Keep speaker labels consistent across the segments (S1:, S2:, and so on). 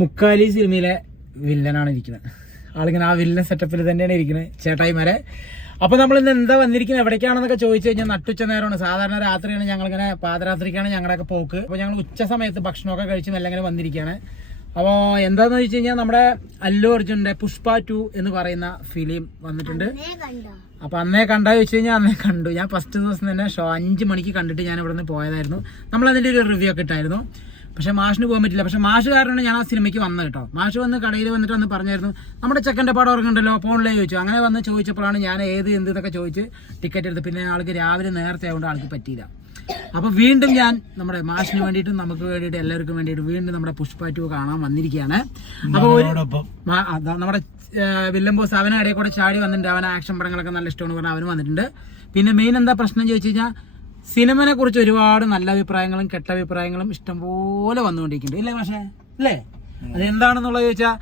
S1: മുക്കാലി സിനിമയിലെ വില്ലനാണ് ഇരിക്കുന്നത്. ആളിങ്ങനെ ആ വില്ലൻ സെറ്റപ്പിൽ തന്നെയാണ് ഇരിക്കുന്നത് ചേട്ടായിമാരെ. അപ്പൊ നമ്മൾ ഇന്ന് എന്താ വന്നിരിക്കുന്നത്? എവിടേക്കാണെന്നൊക്കെ ചോദിച്ചു കഴിഞ്ഞാൽ നട്ടുച്ച നേരമാണ്. സാധാരണ രാത്രിയാണ് ഞങ്ങൾ ഞങ്ങളിങ്ങനെ പാദരാത്രിക്കാണ് ഞങ്ങളുടെയൊക്കെ പോക്ക്. അപ്പോൾ ഞങ്ങൾ ഉച്ച സമയത്ത് ഭക്ഷണമൊക്കെ കഴിച്ച് മെല്ലെ ഇങ്ങനെ വന്നിരിക്കുകയാണ്. അപ്പോൾ എന്താന്ന് വെച്ച് കഴിഞ്ഞാൽ നമ്മുടെ അല്ലു അർജുന്റെ പുഷ്പ ടു എന്ന് പറയുന്ന ഫിലിം വന്നിട്ടുണ്ട്. അപ്പൊ അന്നേ കണ്ടാ വെച്ച് കഴിഞ്ഞാൽ അന്നേ കണ്ടു. ഞാൻ ഫസ്റ്റ് ദിവസം തന്നെ ഷോ അഞ്ച് മണിക്ക് കണ്ടിട്ട് ഞാൻ ഇവിടെ നിന്ന് പോയതായിരുന്നു. നമ്മൾ അതിന്റെ ഒരു റിവ്യൂ ഒക്കെ ഇട്ടായിരുന്നു. പക്ഷെ മാഷിന് പോകാൻ പറ്റില്ല. പക്ഷെ മാഷ് കാരണമാണ് ഞാൻ ആ സിനിമയ്ക്ക് വന്നത് കേട്ടോ. മാഷ് വന്ന് കടയിൽ വന്നിട്ട് വന്ന് പറഞ്ഞായിരുന്നു നമ്മുടെ ചെക്കന്റെ പടം ഇറങ്ങുന്നുണ്ടല്ലോ ഫോണിലേ ചോദിച്ചു. അങ്ങനെ വന്ന് ചോദിച്ചപ്പോഴാണ് ഞാൻ ഏത് എന്ത് എന്നൊക്കെ ചോദിച്ച് ടിക്കറ്റ് എടുത്ത്. പിന്നെ ആൾക്ക് രാവിലെ നേരത്തെ ആയതുകൊണ്ട് ആൾക്ക് പറ്റിയില്ല. അപ്പോൾ വീണ്ടും ഞാൻ നമ്മുടെ മാഷിന് വേണ്ടിയിട്ടും നമുക്ക് വേണ്ടിയിട്ട് എല്ലാവർക്കും വേണ്ടിയിട്ട് വീണ്ടും നമ്മുടെ പുഷ്പ ടു കാണാൻ വന്നിരിക്കുകയാണ്. അപ്പൊ ഒരു മാ- അതാ നമ്മുടെ വില്ലൻ ബോസ് അവനെ ഇടയിൽ കൂടെ ചാടി വന്നിട്ടുണ്ട്. അവൻ ആക്ഷൻ പടങ്ങളൊക്കെ നല്ല ഇഷ്ടമാണ് പറഞ്ഞാൽ അവനും വന്നിട്ടുണ്ട്. പിന്നെ മെയിൻ എന്താ പ്രശ്നം ചോദിച്ചു കഴിഞ്ഞാൽ സിനിമനെ കുറിച്ച് ഒരുപാട് നല്ല അഭിപ്രായങ്ങളും കെട്ട അഭിപ്രായങ്ങളും ഇഷ്ടംപോലെ വന്നുകൊണ്ടിരിക്കുന്നുണ്ട്. ഇല്ലേ മാഷേ? അല്ലേ അതെന്താണെന്നുള്ളത് ചോദിച്ചാൽ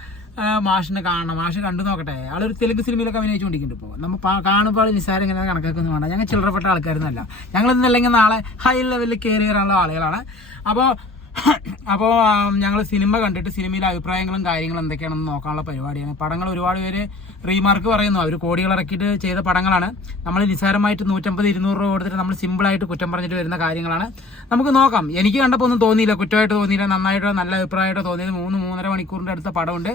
S1: മാഷിനെ കാണണം. മാഷ് കണ്ടു നോക്കട്ടെ. ആളൊരു തെലുങ്ക് സിനിമയിലൊക്കെ അഭിനയിച്ചുകൊണ്ടിരിക്കുന്നുണ്ട് ഇപ്പോൾ നമ്മൾ കാണുമ്പോൾ നിസ്സാരം ഇങ്ങനെ കണക്കാക്കുന്നു വേണ്ട ഞങ്ങൾ ചില്ലറപ്പെട്ട ആൾക്കാരൊന്നുമല്ല. ഞങ്ങൾ ഇന്നല്ലെങ്കിൽ നാളെ ഹൈ ലെവലിൽ കയറി വരാനുള്ള ആളുകളാണ്. അപ്പോൾ അപ്പോൾ ഞങ്ങൾ സിനിമ കണ്ടിട്ട് സിനിമയിലെ അഭിപ്രായങ്ങളും കാര്യങ്ങളും എന്തൊക്കെയാണെന്ന് നോക്കാനുള്ള പരിപാടിയാണ്. പടങ്ങൾ ഒരുപാട് പേര് റീമാർക്ക് പറയുന്നു. അവർ കോടികൾ ഇറക്കിയിട്ട് ചെയ്ത പടങ്ങളാണ്. നമ്മൾ നിസ്സാരമായിട്ട് നൂറ്റമ്പത് ഇരുന്നൂറ് രൂപ കൊടുത്തിട്ട് നമ്മൾ സിമ്പിളായിട്ട് കുറ്റം പറഞ്ഞിട്ട് വരുന്ന കാര്യങ്ങളാണ്. നമുക്ക് നോക്കാം. എനിക്ക് കണ്ടപ്പോൾ ഒന്നും തോന്നിയില്ല. കുറ്റമായിട്ട് തോന്നിയില്ല. നന്നായിട്ടോ നല്ല അഭിപ്രായമായിട്ടോ തോന്നിയത് മൂന്ന് മൂന്നര മണിക്കൂറിന്റെ അടുത്ത പടമുണ്ട്.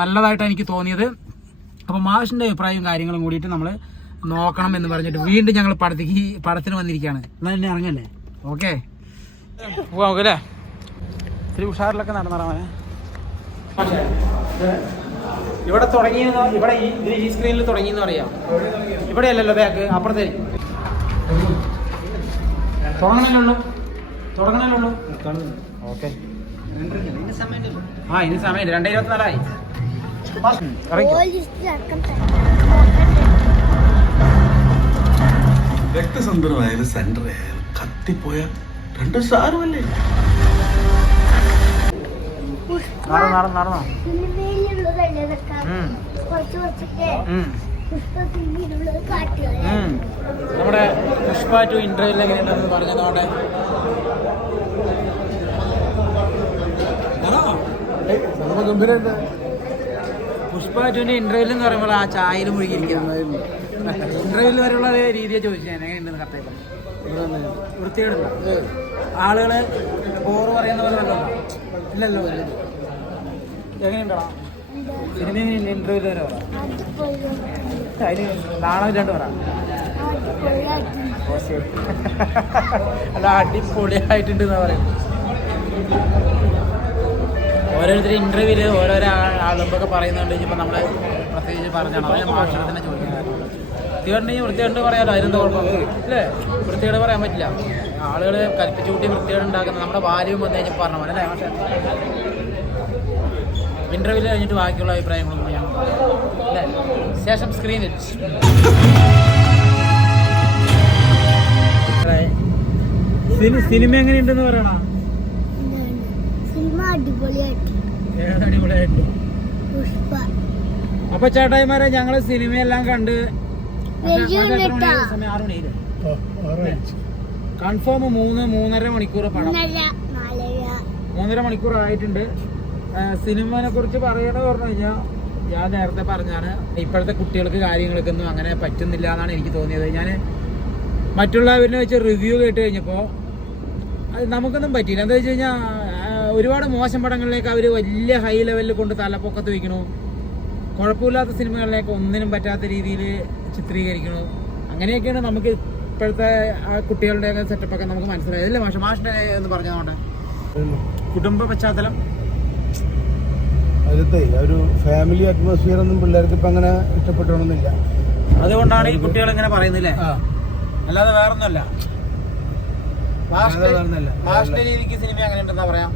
S1: നല്ലതായിട്ട് എനിക്ക് തോന്നിയത്. അപ്പോൾ മാഷിന്റെ അഭിപ്രായവും കാര്യങ്ങളും കൂടിയിട്ട് നമ്മൾ നോക്കണം എന്ന് പറഞ്ഞിട്ട് വീണ്ടും ഞങ്ങൾ പടത്തേക്ക് പടത്തിന് വന്നിരിക്കുകയാണ് എന്നാൽ എന്നെ ഇറങ്ങല്ലേ? ഓക്കെ. പോകാം അല്ലേ? ഇത്തിരി ഉഷാറിലൊക്കെ നടന്നറേ ഇവിടെ തുടങ്ങിയെന്ന് ഇവിടെ ഈ ഇതിൽ ഈ സ്ക്രീനിൽ തുടങ്ങിയെന്ന് അറിയാം. ഇവിടെ അല്ലല്ലോ ബാക്ക് അപ്പുറത്തെ തുടങ്ങണല്ലോ തുടങ്ങണല്ലോ ഓക്കെ. ആ ഇനി സമയം രണ്ടേ ഇരുപത്തിനാലായി. ഇറങ്ങി
S2: രക്തസന്ധനമായാലും സെന്റർ ആയാലും കത്തിപ്പോയ രണ്ട് സാരമല്ലേ?
S1: നടന്നു നടന്നു നടന്നു. നമ്മുടെ പുഷ്പ ടു ഇന്റർവ്യൂവിൽ എങ്ങനെയുണ്ടെന്ന് അവിടെ? പുഷ്പ ടുവിന്റെ ഇന്റർവ്യൂവിൽ എന്ന് പറയുമ്പോൾ ആ ചായയിൽ മുഴുകിയിരിക്കുന്നു ഇന്റർവ്യൂവിൽ വരെയുള്ള രീതിയെ ചോദിച്ചു ഞാൻ എങ്ങനെയുണ്ടെന്ന് കത്തേക്ക് വൃത്തികേടുണ്ടോ? ആളുകൾ ബോറ് പറയുന്ന പോലെ ഇല്ലല്ലോ ഇന്റർവ്യൂവിൽ വരെ. അല്ല അടിപൊളിയായിട്ടുണ്ട് ഓരോരുത്തർ ഇന്റർവ്യൂൽ ഓരോരോ ആളുമ്പൊക്കെ പറയുന്നുണ്ട്. ഇപ്പൊ നമ്മളെ പ്രത്യേകിച്ച് പറഞ്ഞാണ്? അതായത് മാഷിനെ തന്നെ ചോദിക്കുന്നത് വൃത്തികേടുണ്ടെങ്കിൽ വൃത്തികേട് അതിനെന്താ കുഴപ്പം? അല്ലേ? വൃത്തികേട് പറയാൻ പറ്റില്ല. ആളുകൾ കൽപ്പിച്ചു കൂട്ടി വൃത്തികേട് ഉണ്ടാക്കുന്നത് നമ്മുടെ ബാല്യം വന്നു കഴിഞ്ഞാൽ പറഞ്ഞ പോലെ അല്ലേ ഇന്റർവ്യൂൽ കഴിഞ്ഞിട്ട് ബാക്കിയുള്ള അഭിപ്രായങ്ങളൊന്നും ഞാൻ പറയാം. ശേഷം സ്ക്രീനിൽ സിനിമ എങ്ങനെയുണ്ടെന്ന് പറയണ?
S3: സിനിമ അടിപൊളിയായിട്ട്.
S1: അടിപൊളിയായിട്ട്? അപ്പൊ ചേട്ടായിമാരെ ഞങ്ങൾ സിനിമയെല്ലാം കണ്ട്? കൺഫേം മൂന്ന് മൂന്നര മണിക്കൂർ പടം മൂന്നര മണിക്കൂർ ആയിട്ടുണ്ട്. സിനിമനെ കുറിച്ച് പറയണ പറഞ്ഞു കഴിഞ്ഞാൽ ഞാൻ നേരത്തെ പറഞ്ഞാണ് ഇപ്പോഴത്തെ കുട്ടികൾക്ക് കാര്യങ്ങൾക്കൊന്നും അങ്ങനെ പറ്റുന്നില്ല എന്നാണ് എനിക്ക് തോന്നിയത്. ഞാൻ മറ്റുള്ളവരിനെ വെച്ച് റിവ്യൂ കേട്ട് കഴിഞ്ഞപ്പോൾ അത് നമുക്കൊന്നും പറ്റിയില്ല. എന്താ വെച്ച് കഴിഞ്ഞാൽ ഒരുപാട് മോശം പടങ്ങളിലേക്ക് അവർ വലിയ ഹൈ ലെവലിൽ കൊണ്ട് തലപ്പൊക്കത്ത് വയ്ക്കണു കുഴപ്പമില്ലാത്ത സിനിമകളിലേക്ക് ഒന്നിനും പറ്റാത്ത രീതിയിൽ ചിത്രീകരിക്കണു അങ്ങനെയൊക്കെയാണ് നമുക്ക് ഇപ്പോഴത്തെ ആ കുട്ടികളുടെ സെറ്റപ്പൊക്കെ നമുക്ക് മനസ്സിലായത്. അല്ലേ മാഷ? മാഷിന്റെ എന്ന് പറഞ്ഞതുകൊണ്ട് കുടുംബ പശ്ചാത്തലം.
S4: അതിലത്തെ ഒരു ഫാമിലി അറ്റ്മോസ്ഫിയർ ഒന്നും പിള്ളേർക്ക് ഇപ്പൊ അങ്ങനെ ഇഷ്ടപ്പെട്ടണമെന്നില്ല
S1: അതുകൊണ്ടാണ് ഈ കുട്ടികൾ ഇങ്ങനെ പറയുന്നില്ലേ? അല്ലാതെ വേറൊന്നുമല്ല. രീതിക്ക് സിനിമ അങ്ങനെ ഉണ്ടെന്നാ പറയാം?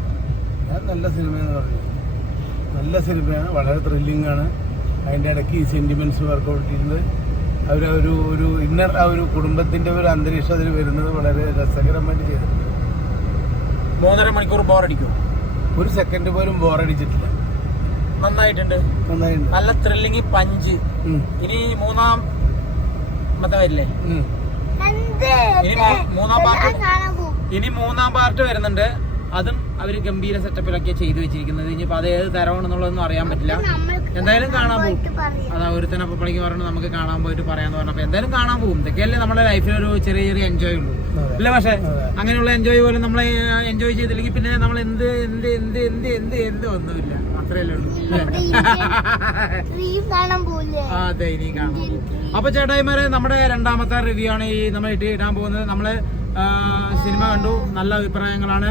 S4: നല്ല സിനിമയെന്ന് പറഞ്ഞു. നല്ല സിനിമയാണ് വളരെ ത്രില്ലിംഗ് ആണ്. അതിന്റെ ഇടയ്ക്ക് ഈ സെന്റിമെന്റ്സ് വർക്കൗട്ട് ചെയ്യുന്നത്. അവർ ഒരു ഒരു ഇന്നർ ആ ഒരു കുടുംബത്തിന്റെ ഒരു അന്തരീക്ഷം അതിൽ വരുന്നത് വളരെ രസകരമായിട്ട് ചെയ്തിട്ടുണ്ട്.
S1: മൂന്നര മണിക്കൂർ ബോറടിക്കും
S4: ഒരു സെക്കൻഡ് പോലും ബോറടിച്ചിട്ടില്ല
S1: നന്നായിട്ടുണ്ട്.
S4: നന്നായിട്ടുണ്ട്.
S1: നല്ല ത്രില്ലിങ് പഞ്ച് ഇനി മൂന്നാം മത വരില്ലേ?
S3: എന്ത്?
S1: ഇനി മൂന്നാം പാർട്ട്
S3: കാണാൻ പോകും
S1: ഇനി മൂന്നാം പാർട്ട് വരുന്നുണ്ട്. അതും അവർ ഗംഭീര സെറ്റപ്പിലൊക്കെ ചെയ്തു വെച്ചിരിക്കുന്നത്. ഇനിയിപ്പോൾ അത് ഏത് തരമാണെന്നുള്ളതൊന്നും അറിയാൻ പറ്റില്ല. എന്തായാലും കാണാൻ പോകും അതാ ഒരു ഒരുത്തനെ പപ്പളിക്ക് പറഞ്ഞു നമുക്ക് കാണാൻ പോയിട്ട് പറയാന്ന് പറഞ്ഞപ്പോൾ എന്തായാലും കാണാൻ പോകും ഇതൊക്കെയല്ലേ നമ്മുടെ ലൈഫിൽ ഒരു ചെറിയ ചെറിയ എൻജോയ് ഉള്ളൂ. അല്ല പക്ഷെ?
S4: പക്ഷേ
S1: അങ്ങനെയുള്ള എൻജോയ് പോലും നമ്മളെ എൻജോയ് ചെയ്തില്ലെങ്കിൽ പിന്നെ നമ്മൾ എന്ത് എന്ത് എന്ത് എന്ത് എന്ത് എന്ത് ഒന്നുമില്ല. അത്രയല്ലേ ഉള്ളൂ അതെ ഇനി കാണാം. അപ്പൊ ചേട്ടായിമാരെ നമ്മുടെ രണ്ടാമത്തെ റിവ്യൂ ആണ് ഈ നമ്മൾ ഇട്ട് ഇടാൻ പോകുന്നത്. നമ്മൾ സിനിമ കണ്ടു നല്ല അഭിപ്രായങ്ങളാണ്.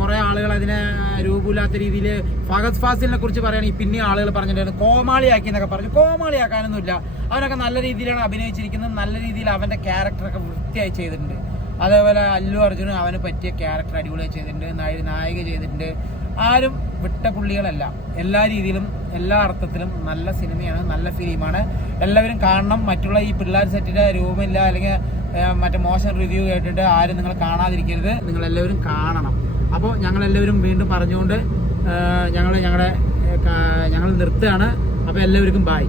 S1: കുറെ ആളുകൾ അതിനെ രൂപമില്ലാത്ത രീതിയിൽ ഫഹദ് ഫാസിലിനെ കുറിച്ച് പറയുകയാണെങ്കിൽ പിന്നെ ആളുകൾ പറഞ്ഞിട്ടുണ്ടായിരുന്നു കോമാളിയാക്കി എന്നൊക്കെ പറഞ്ഞു. കോമാളിയാക്കാനൊന്നുമില്ല. അവനൊക്കെ നല്ല രീതിയിലാണ് അഭിനയിച്ചിരിക്കുന്നത്. നല്ല രീതിയിൽ അവന്റെ ക്യാരക്ടറൊക്കെ വൃത്തിയായി ചെയ്തിട്ടുണ്ട്. അതേപോലെ അല്ലു അർജുനും അവന് പറ്റിയ ക്യാരക്ടർ അടിപൊളിയായി ചെയ്തിട്ടുണ്ട്. നായ- നായിക ചെയ്തിട്ടുണ്ട്. ആരും വിട്ട പുള്ളികളല്ല. എല്ലാ രീതിയിലും എല്ലാ അർത്ഥത്തിലും നല്ല സിനിമയാണ് നല്ല ഫിലിമാണ്. എല്ലാവരും കാണണം. മറ്റുള്ള ഈ പിള്ളേർ സെറ്റിന്റെ രൂപമില്ല അല്ലെങ്കിൽ മറ്റേ മോശം റിവ്യൂ കേട്ടിട്ട് ആരും നിങ്ങൾ കാണാതിരിക്കരുത്. നിങ്ങൾ എല്ലാവരും കാണണം. അപ്പോൾ ഞങ്ങൾ എല്ലാവരും വീണ്ടും പറഞ്ഞുകൊണ്ട് ഞങ്ങൾ ഞങ്ങളുടെ ഞങ്ങൾ നിർത്തുകയാണ്. അപ്പോൾ എല്ലാവർക്കും ബായ്